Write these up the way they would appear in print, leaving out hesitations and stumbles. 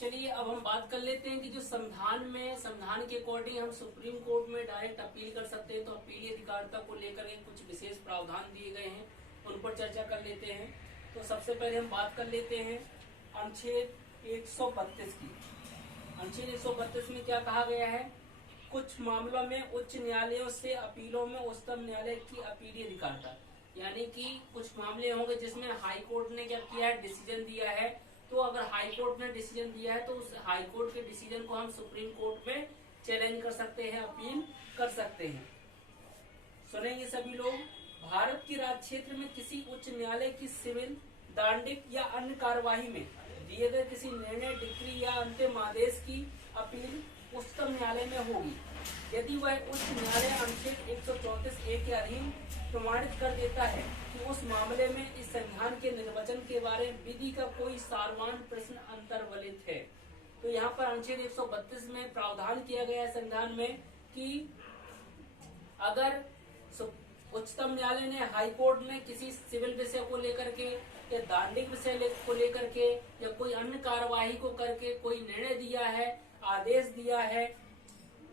चलिए अब हम बात कर लेते हैं कि जो संविधान के अकॉर्डिंग हम सुप्रीम कोर्ट में डायरेक्ट अपील कर सकते हैं, तो अपीली अधिकारिता को लेकर के कुछ विशेष प्रावधान दिए गए हैं, उन पर चर्चा कर लेते हैं। तो सबसे पहले हम बात कर लेते हैं अनुच्छेद 132 की। अनुच्छेद 132 में क्या कहा गया है? कुछ मामलों में उच्च न्यायालयों से अपीलों में उच्चतम न्यायालय की अपीली अधिकारिता, यानी कि कुछ मामले होंगे जिसमें हाई कोर्ट ने क्या किया है, डिसीजन दिया है। तो अगर हाई कोर्ट ने डिसीजन दिया है तो उस हाई कोर्ट के डिसीजन को हम सुप्रीम कोर्ट में चैलेंज कर सकते हैं, अपील कर सकते हैं। सुनेंगे सभी लोग। भारत के राज्य क्षेत्र में किसी उच्च न्यायालय की सिविल, दांडिक या अन्य कार्यवाही में दिए गए किसी निर्णय, डिक्री या अंतिम आदेश की अपील उच्चतम न्यायालय में होगी यदि वह उच्च न्यायालय अनुच्छेद 134A के अधीन प्रमाणित कर देता है कि उस मामले में इस संविधान के निर्वचन के बारे में विधि का कोई सारवान प्रश्न अंतर्वलित है। तो यहाँ पर अनुच्छेद 132 में प्रावधान किया गया है संविधान में कि अगर उच्चतम न्यायालय ने, हाई कोर्ट ने किसी सिविल विषय को लेकर के या दांडिक विषय को लेकर के या कोई अन्य कार्यवाही को करके कोई निर्णय दिया है, आदेश दिया है,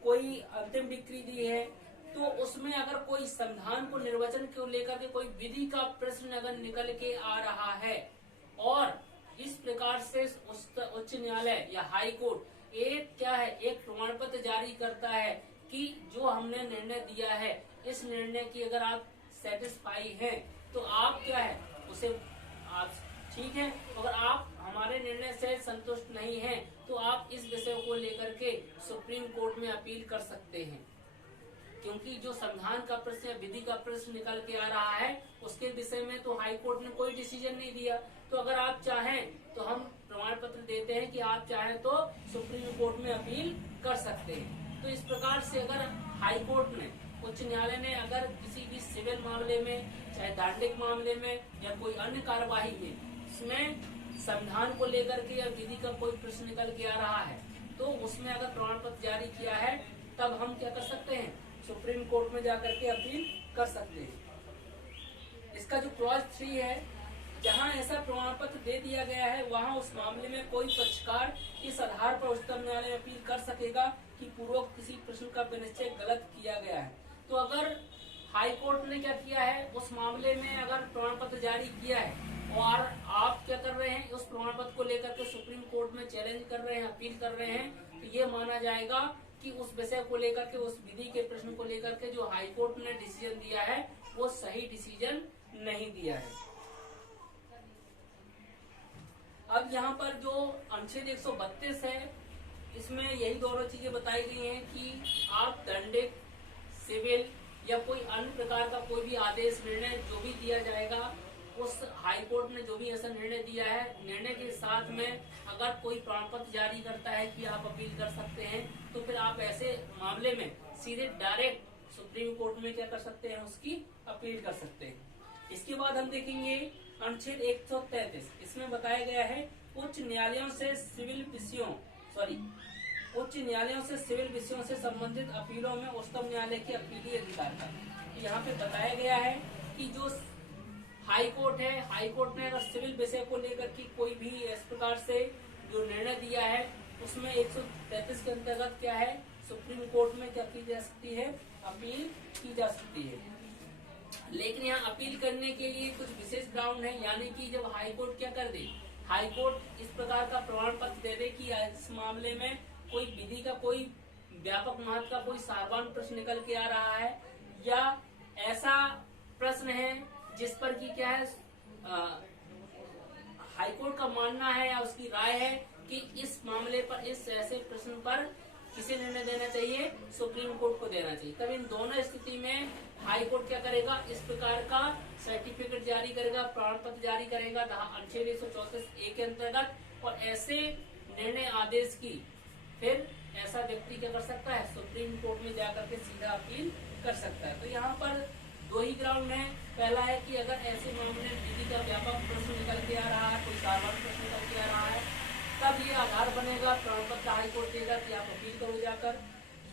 कोई अंतिम डिक्री दी है, तो उसमें अगर कोई संविधान को निर्वचन को लेकर के कोई विधि का प्रश्न अगर निकल के आ रहा है और इस प्रकार से उच्च न्यायालय या हाई कोर्ट एक प्रमाण पत्र जारी करता है कि जो हमने निर्णय दिया है, इस निर्णय की अगर आप सेटिस्फाई हैं तो आप उसे आप ठीक है। अगर आप हमारे निर्णय से संतुष्ट नहीं हैं तो आप इस विषय को लेकर के सुप्रीम कोर्ट में अपील कर सकते हैं, क्योंकि जो संविधान का प्रश्न या विधि का प्रश्न निकल के आ रहा है उसके विषय में तो हाई कोर्ट ने कोई डिसीजन नहीं दिया। तो अगर आप चाहें तो हम प्रमाण पत्र देते हैं कि आप चाहें तो सुप्रीम कोर्ट में अपील कर सकते हैं। तो इस प्रकार से अगर हाई कोर्ट ने, उच्च न्यायालय ने अगर किसी भी सिविल मामले में, चाहे दांडिक मामले में या कोई अन्य कार्यवाही में, उसमें संविधान को लेकर के या विधि का कोई प्रश्न निकल के आ रहा है, तो उसमें अगर प्रमाण पत्र जारी किया है तब हम क्या कर सकते हैं, सुप्रीम कोर्ट में जाकर के अपील कर सकते हैं। इसका जो क्लॉज 3 है, जहां ऐसा प्रमाण पत्र दे दिया गया है वहां उस मामले में कोई पक्षकार इस आधार पर उच्चतम न्यायालय में अपील कर सकेगा कि पूर्वोक्त किसी प्रश्न का विनिश्चय गलत किया गया है। तो अगर हाई कोर्ट ने क्या किया है, उस मामले में अगर प्रमाण पत्र जारी किया है और आप क्या कर रहे हैं, उस प्रमाण पत्र को लेकर के सुप्रीम कोर्ट में चैलेंज कर रहे हैं, अपील कर रहे हैं, तो ये माना जाएगा कि उस विषय को लेकर के, उस विधि के प्रश्न को लेकर के जो हाई कोर्ट ने डिसीजन दिया है वो सही डिसीजन नहीं दिया है। अब यहाँ पर जो अनुच्छेद 132 है, इसमें यही दोनों चीजें बताई गई हैं कि आप दंडिक, सिविल या कोई अन्य प्रकार का कोई भी आदेश, निर्णय जो भी दिया जाएगा, उस हाई कोर्ट ने जो भी ऐसा निर्णय दिया है, निर्णय के साथ में अगर कोई प्रमाण पत्र जारी करता है कि आप अपील कर सकते हैं, तो फिर आप ऐसे मामले में सीधे डायरेक्ट सुप्रीम कोर्ट में क्या कर सकते हैं, उसकी अपील कर सकते हैं। इसके बाद हम देखेंगे अनुच्छेद 133। इसमें बताया गया है उच्च न्यायालयों से सिविल विषयों से संबंधित अपीलों में उच्चतम न्यायालय की अपीली अधिकारिता। यहाँ पे बताया गया है कि जो हाई कोर्ट है, हाई कोर्ट ने अगर सिविल विषय को लेकर की कोई भी इस प्रकार से जो निर्णय दिया है, उसमें 133 के अंतर्गत क्या है, सुप्रीम कोर्ट में क्या की जा सकती है, अपील की जा सकती है। लेकिन यहाँ अपील करने के लिए कुछ विशेष ग्राउंड है, यानी कि जब हाई कोर्ट क्या कर दे, हाई कोर्ट इस प्रकार का प्रमाण पत्र दे दे कि इस मामले में कोई विधि का कोई व्यापक महत्व का कोई सारवान प्रश्न निकल के आ रहा है, या ऐसा प्रश्न है जिस पर कि क्या है, हाई कोर्ट का मानना है या उसकी राय है कि इस मामले पर, इस ऐसे प्रश्न पर किसे निर्णय देना चाहिए, सुप्रीम कोर्ट को देना चाहिए। तब इन दोनों स्थिति में हाई कोर्ट क्या करेगा, इस प्रकार का सर्टिफिकेट जारी करेगा, प्रमाण पत्र जारी करेगा अनुच्छेद 134A के अंतर्गत, और ऐसे निर्णय आदेश की फिर ऐसा व्यक्ति क्या कर सकता है, सुप्रीम कोर्ट में जाकर के सीधा अपील कर सकता है। तो यहाँ पर दो ही ग्राउंड है। पहला है कि अगर ऐसे मामले में विधि का व्यापक प्रश्न निकल के आ रहा है, कोई सार्वजनिक प्रश्न निकल के आ रहा है, तब ये आधार बनेगा, प्रमाण पत्र हाई कोर्ट देगा कि आप अपील करो जाकर।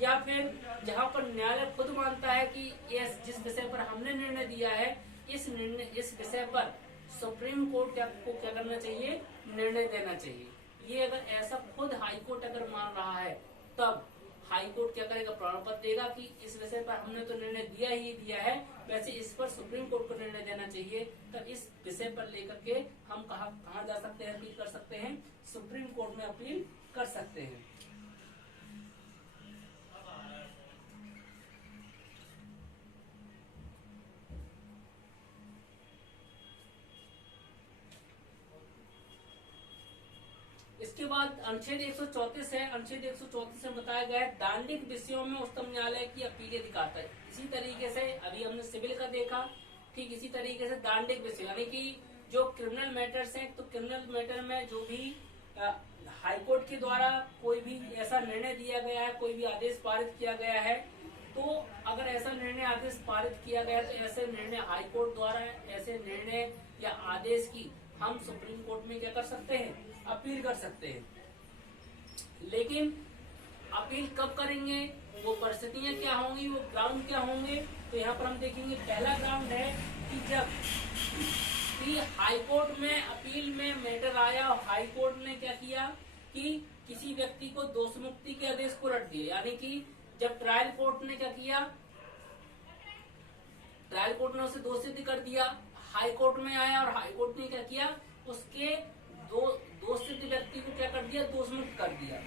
या फिर जहाँ पर न्यायालय खुद मानता है कि ये जिस विषय पर हमने निर्णय दिया है, इस विषय पर सुप्रीम कोर्ट को क्या करना चाहिए, निर्णय देना चाहिए। ये अगर ऐसा खुद हाई कोर्ट अगर मान रहा है, तब हाई कोर्ट क्या करेगा, प्रमाण पत्र देगा कि इस विषय पर हमने तो निर्णय दिया ही दिया है, वैसे इस पर सुप्रीम कोर्ट को निर्णय देना चाहिए। तब इस विषय पर लेकर के हम कहाँ जा सकते हैं, अपील कर सकते हैं, सुप्रीम कोर्ट में अपील कर सकते हैं। इसके बाद अनुच्छेद 134 है। अनुच्छेद 134 में बताया गया है दांडिक विषयों में उच्चतम न्यायालय की अपील अधिकार। इसी तरीके से अभी हमने सिविल का देखा, ठीक इसी तरीके से दांडिक विषय यानी कि जो क्रिमिनल मैटर्स हैं, तो क्रिमिनल मैटर में जो भी हाईकोर्ट के द्वारा कोई भी ऐसा निर्णय दिया गया है, कोई भी आदेश पारित किया गया है, तो अगर ऐसा निर्णय आदेश पारित किया गया है तो ऐसे निर्णय हाईकोर्ट द्वारा ऐसे निर्णय या आदेश की हम सुप्रीम कोर्ट में क्या कर सकते हैं, अपील कर सकते हैं। लेकिन अपील कब करेंगे, वो परिस्थितियां क्या होंगी, वो ग्राउंड क्या होंगे, तो यहाँ पर हम देखेंगे पहला ग्राउंड है कि जब कि हाईकोर्ट में अपील में मैटर आया और हाईकोर्ट ने क्या किया कि किसी व्यक्ति को दोष मुक्ति के आदेश को रद्द दिया, यानी कि जब ट्रायल कोर्ट ने क्या किया, ट्रायल कोर्ट ने उसे दोषी कर दिया, हाई कोर्ट में आया और हाई कोर्ट ने क्या किया, उसके दोषित व्यक्ति को क्या कर दिया, दोष मुक्त कर दिया।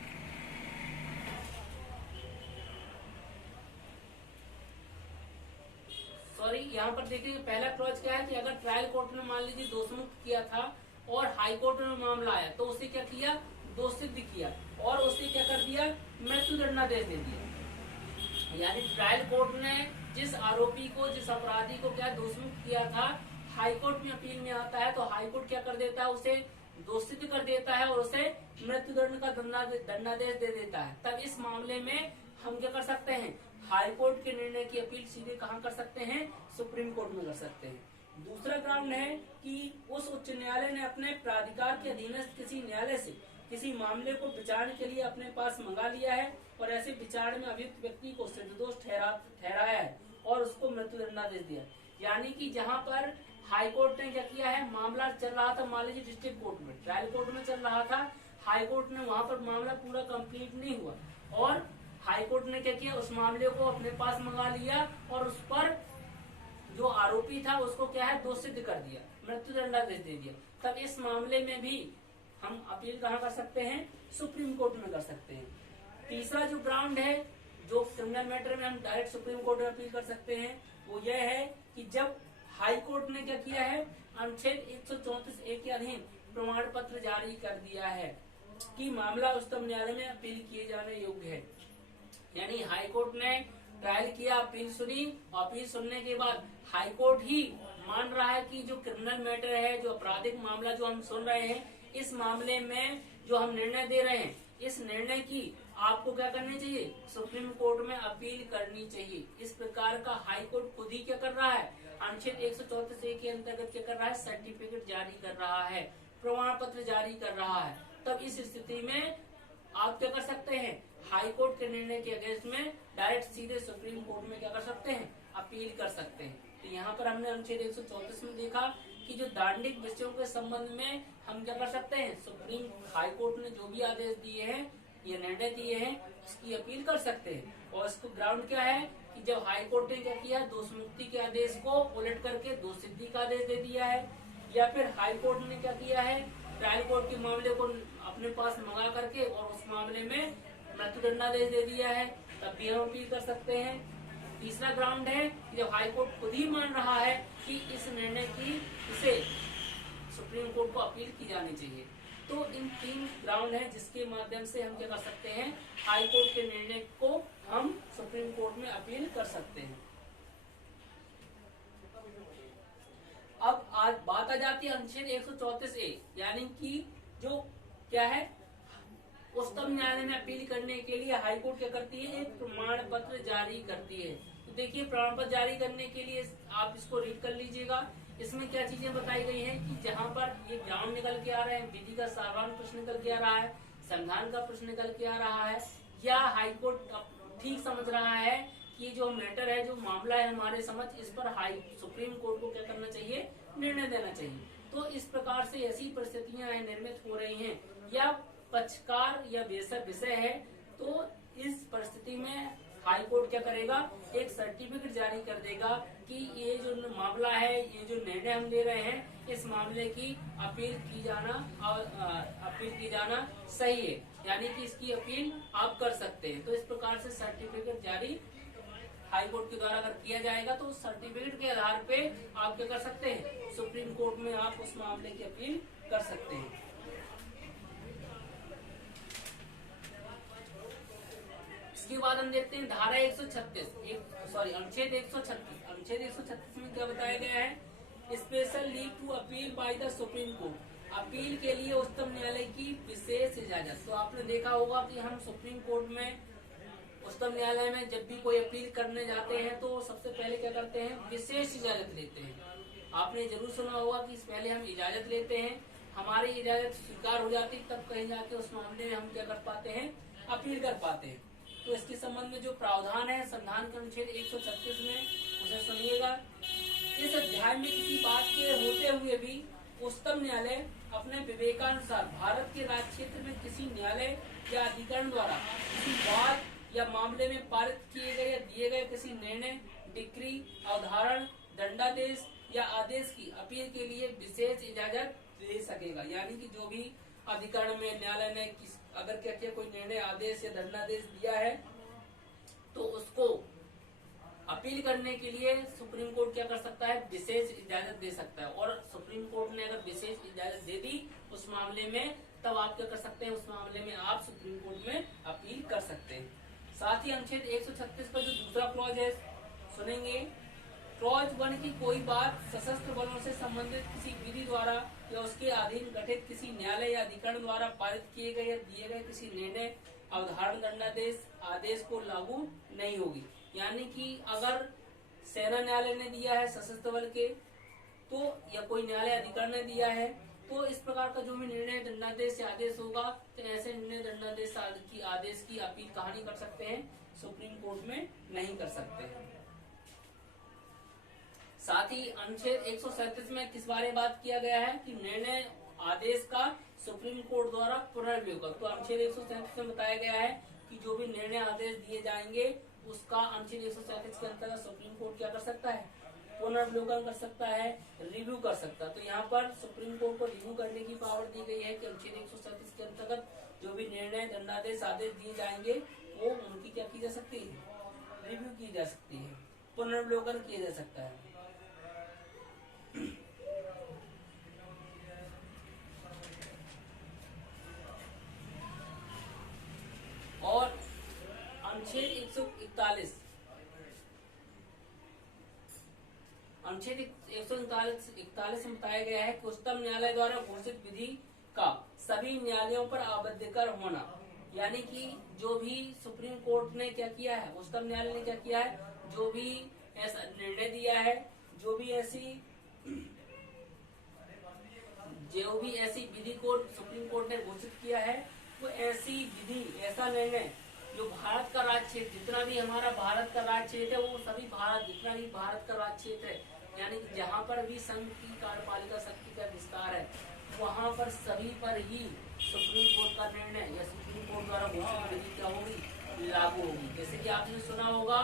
सॉरी, यहाँ पर देखिए पहला क्लॉज क्या है कि अगर ट्रायल कोर्ट ने मान लीजिए दोष मुक्त किया था और हाई कोर्ट में मामला आया तो उसे क्या किया, दोष सिद्ध किया और उसे क्या कर दिया, मृत्यु दंडादेश दे दिया। यानी ट्रायल कोर्ट ने जिस आरोपी को, जिस अपराधी को क्या दोष मुक्त किया था, हाई कोर्ट में अपील में आता है तो हाई कोर्ट क्या कर देता है, उसे दोषित कर देता है और उसे मृत्यु दंड का दंडादेश दे देता है। तब इस मामले में हम क्या कर सकते हैं, हाई कोर्ट के निर्णय की अपील सीधे कहाँ कर सकते हैं, सुप्रीम कोर्ट में कर सकते हैं। दूसरा ग्राउंड है कि उस उच्च न्यायालय ने अपने प्राधिकार के अधीनस्थ किसी न्यायालय से किसी मामले को विचार के लिए अपने पास मंगा लिया है और ऐसे विचार में अभियुक्त व्यक्ति को निर्दोष ठहराया है और उसको मृत्यु दंडादेश दिया। यानी कि जहाँ पर हाई कोर्ट ने क्या किया है, मामला चल रहा था मान लीजिए डिस्ट्रिक्ट कोर्ट में, ट्रायल कोर्ट में चल रहा था, हाई कोर्ट ने वहाँ पर मामला पूरा कंप्लीट नहीं हुआ और हाई कोर्ट ने क्या किया, उस मामले को अपने पास मंगा लिया और उस पर जो आरोपी था उसको क्या है, दोष सिद्ध कर दिया, मृत्यु दंडादेश दे दिया। तब इस मामले में भी हम अपील कहाँ कर सकते हैं, सुप्रीम कोर्ट में कर सकते हैं। तीसरा जो ग्राउंड है, जो क्रिमिनल मैटर में हम डायरेक्ट सुप्रीम कोर्ट में अपील कर सकते हैं, वो यह है कि जब हाई कोर्ट ने क्या किया है, अनुच्छेद 134A के अधीन प्रमाण पत्र जारी कर दिया है कि मामला उच्चतम न्यायालय में अपील किए जाने योग्य है। यानी हाई कोर्ट ने ट्रायल किया, अपील सुनी, अपील सुनने के बाद हाई कोर्ट ही मान रहा है कि जो क्रिमिनल मैटर है, जो आपराधिक मामला जो हम सुन रहे हैं, इस मामले में जो हम निर्णय दे रहे हैं, इस निर्णय की आपको क्या करनी चाहिए, सुप्रीम कोर्ट में अपील करनी चाहिए। इस प्रकार का हाई कोर्ट खुद ही क्या कर रहा है, अनुच्छेद 134A के अंतर्गत क्या कर रहा है, सर्टिफिकेट जारी कर रहा है, प्रमाण पत्र जारी कर रहा है। तब इस स्थिति में आप क्या कर सकते हैं, हाई कोर्ट के निर्णय के अगेंस्ट में डायरेक्ट सीधे सुप्रीम कोर्ट में क्या कर सकते हैं, अपील कर सकते हैं। तो यहाँ पर हमने अनुच्छेद 134 में देखा कि जो दांडिक विषयों के संबंध में हम क्या कर सकते हैं, सुप्रीम हाई कोर्ट ने जो भी आदेश दिए हैं, ये निर्णय दिए हैं, उसकी अपील कर सकते हैं। और इसको ग्राउंड क्या है कि जब हाई कोर्ट ने क्या किया, दोष मुक्ति के आदेश को उलट करके दोष सिद्धि का आदेश दे दिया है, या फिर हाई कोर्ट ने क्या किया है, ट्रायल कोर्ट के मामले को अपने पास मंगा करके और उस मामले में मृत्यु दंडादेश दे दिया है, तब भी हम अपील कर सकते हैं। तीसरा ग्राउंड है कि जब हाई कोर्ट खुद ही मान रहा है कि इस निर्णय की इसे सुप्रीम कोर्ट को अपील की जानी चाहिए। तो इन 3 ग्राउंड है जिसके माध्यम से हम क्या कर सकते हैं, हाई कोर्ट के निर्णय को हम सुप्रीम कोर्ट में अपील कर सकते हैं। अब आज बात आ जाती है अनुच्छेद 134A, यानी कि जो क्या है, उच्चतम न्यायालय में अपील करने के लिए हाई कोर्ट क्या करती है, एक प्रमाण पत्र जारी करती है। तो देखिए प्रमाण पत्र जारी करने के लिए आप इसको रीड कर लीजिएगा। इसमें क्या चीजें बताई गई हैं कि जहाँ पर ये ग्राउंड निकल के आ रहे हैं, विधि का साधारण प्रश्न निकल के आ रहा है, संविधान का प्रश्न निकल के आ रहा है, या हाई कोर्ट ठीक समझ रहा है कि जो मैटर है, जो मामला है हमारे समझ, इस पर हाई सुप्रीम कोर्ट को क्या करना चाहिए, निर्णय देना चाहिए। तो इस प्रकार से ऐसी परिस्थितियां निर्मित हो रही हैं, या पक्षकार या विषय है, तो इस परिस्थिति में हाई कोर्ट क्या करेगा, एक सर्टिफिकेट जारी कर देगा कि ये जो मामला है, ये जो निर्णय हम ले रहे हैं, इस मामले की अपील की जाना सही है, यानी कि इसकी अपील आप कर सकते हैं। तो इस प्रकार से सर्टिफिकेट जारी हाई कोर्ट के द्वारा अगर किया जाएगा तो उस सर्टिफिकेट के आधार पे आप क्या कर सकते हैं, सुप्रीम कोर्ट में आप उस मामले की अपील कर सकते हैं। इसके बाद हम देखते हैं धारा 136 अनुच्छेद 136। अनुच्छेद 136 में क्या बताया गया है, special leave to appeal by the supreme court. Appeal के लिए उच्चतम न्यायालय की विशेष इजाजत। तो आपने देखा होगा कि हम सुप्रीम कोर्ट में, उच्चतम न्यायालय में जब भी कोई अपील करने जाते हैं तो सबसे पहले क्या करते हैं, विशेष इजाजत लेते हैं। आपने जरूर सुना होगा कि पहले हम इजाजत लेते हैं, हमारी इजाजत स्वीकार हो जाती तब कहीं जाके उस मामले में हम क्या कर पाते हैं, अपील कर पाते हैं। तो इसके संबंध में जो प्रावधान है संविधान के अनुच्छेद 136 में, उसे सुनिएगा। इस अध्याय में किसी बात के होते हुए भी उच्चतम न्यायालय अपने विवेकानुसार भारत के राज्य क्षेत्र में किसी न्यायालय या अधिकरण द्वारा किसी बात या मामले में पारित किए गए या दिए गए किसी निर्णय, डिक्री, अवधारण, दंडादेश या आदेश की अपील के लिए विशेष इजाजत दे सकेगा। यानी कि जो भी अधिकरण में न्यायालय ने अगर क्या कोई निर्णय, आदेश या दंडादेश दिया है तो उसको अपील करने के लिए सुप्रीम कोर्ट क्या कर सकता है, विशेष इजाजत दे सकता है। और सुप्रीम कोर्ट ने अगर विशेष इजाजत दे दी उस मामले में, तब आप क्या कर सकते हैं, उस मामले में आप सुप्रीम कोर्ट में अपील कर सकते हैं। साथ ही अनुच्छेद 136 का जो दूसरा क्लॉज है सुनेंगे। क्लॉज 1 की कोई बात सशस्त्र बलों से संबंधित किसी विधि द्वारा या उसके अधीन गठित किसी न्यायालय या अधिकरण द्वारा पारित किए गए या दिए गए किसी निर्णय, अवधारण, दंडादेश, आदेश को लागू नहीं होगी। यानी कि अगर सेना न्यायालय ने दिया है सशस्त्र बल के, तो या कोई न्यायालय अधिकरण ने दिया है, तो इस प्रकार का जो भी निर्णय, दंडादेश या आदेश होगा, तो ऐसे निर्णय, दंडादेश की आदेश की अपील कहाँ नहीं कर सकते हैं, सुप्रीम कोर्ट में नहीं कर सकते। साथ ही अनुच्छेद 137 में किस बारे में बात किया गया है कि निर्णय, आदेश का सुप्रीम कोर्ट द्वारा पुनर्विलोकन। तो अनुच्छेद 137 में बताया गया है कि जो भी निर्णय, आदेश दिए जाएंगे उसका अनुच्छेद 137 के अंतर्गत सुप्रीम कोर्ट क्या कर सकता है, पुनर्विलोकन कर सकता है, रिव्यू कर सकता है। तो यहाँ पर सुप्रीम कोर्ट को रिव्यू करने की पावर दी गई है कि अनुच्छेद 137 के अंतर्गत जो भी निर्णय, दंडादेश, आदेश दिए जाएंगे वो उनकी क्या की जा सकती है, रिव्यू की जा सकती है, पुनर्विलोकन किया जा सकता है। और अनुच्छेद 141 में बताया गया है कि उच्चतम न्यायालय द्वारा घोषित विधि का सभी न्यायालयों पर आबद्धकर होना। यानी कि जो भी सुप्रीम कोर्ट ने क्या किया है, उच्चतम न्यायालय ने क्या किया है, जो भी ऐसा निर्णय दिया है, जो भी ऐसी विधि को सुप्रीम कोर्ट ने घोषित किया है, वो ऐसी विधि, ऐसा निर्णय जो भारत का राज्य क्षेत्र, जितना भी हमारा भारत का राज्य क्षेत्र है, वो सभी जितना भी भारत का राज्य क्षेत्र है, यानी कि जहाँ पर भी संघ की कार्यपालिका शक्ति का विस्तार है, वहाँ पर सभी पर ही सुप्रीम कोर्ट का निर्णय या सुप्रीम कोर्ट द्वारा घोषित विधि क्या होगी, लागू होगी। जैसे कि आपने सुना होगा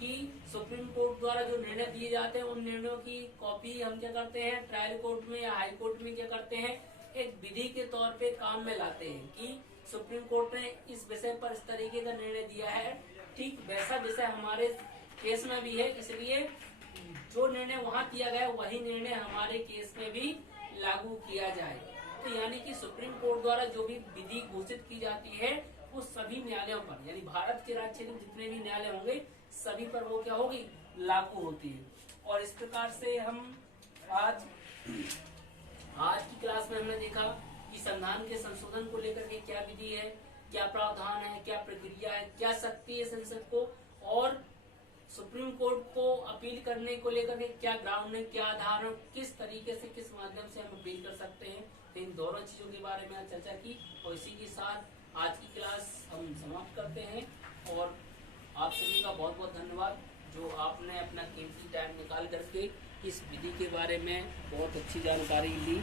कि सुप्रीम कोर्ट द्वारा जो निर्णय दिए जाते हैं उन निर्णयों की कॉपी हम क्या करते हैं, ट्रायल कोर्ट में या हाई कोर्ट में क्या करते हैं, एक विधि के तौर पे काम में लाते हैं कि सुप्रीम कोर्ट ने इस विषय पर इस तरीके का निर्णय दिया है, ठीक वैसा विषय हमारे केस में भी है, इसलिए जो निर्णय वहाँ दिया गया वही निर्णय हमारे केस में भी लागू किया जाए। तो यानी कि सुप्रीम कोर्ट द्वारा जो भी विधि घोषित की जाती है वो सभी न्यायालयों पर, यानी भारत के राज्य में जितने भी न्यायालय होंगे सभी पर वो क्या होगी, लागू होती है। और इस प्रकार से हम आज की क्लास में हमने देखा कि संविधान के संशोधन को लेकर के क्या विधि है, क्या प्रावधान है, क्या प्रक्रिया है, क्या शक्ति है संसद को, और सुप्रीम कोर्ट को अपील करने को लेकर के क्या ग्राउंड है, क्या आधार है, किस तरीके से, किस माध्यम से हम अपील कर सकते हैं। तो इन दोनों चीजों के बारे में चर्चा की और इसी के साथ आज की क्लास हम समाप्त करते हैं। और आप सभी का बहुत बहुत धन्यवाद जो आपने अपना कीमती टाइम निकाल करके इस विधि के बारे में बहुत अच्छी जानकारी ली।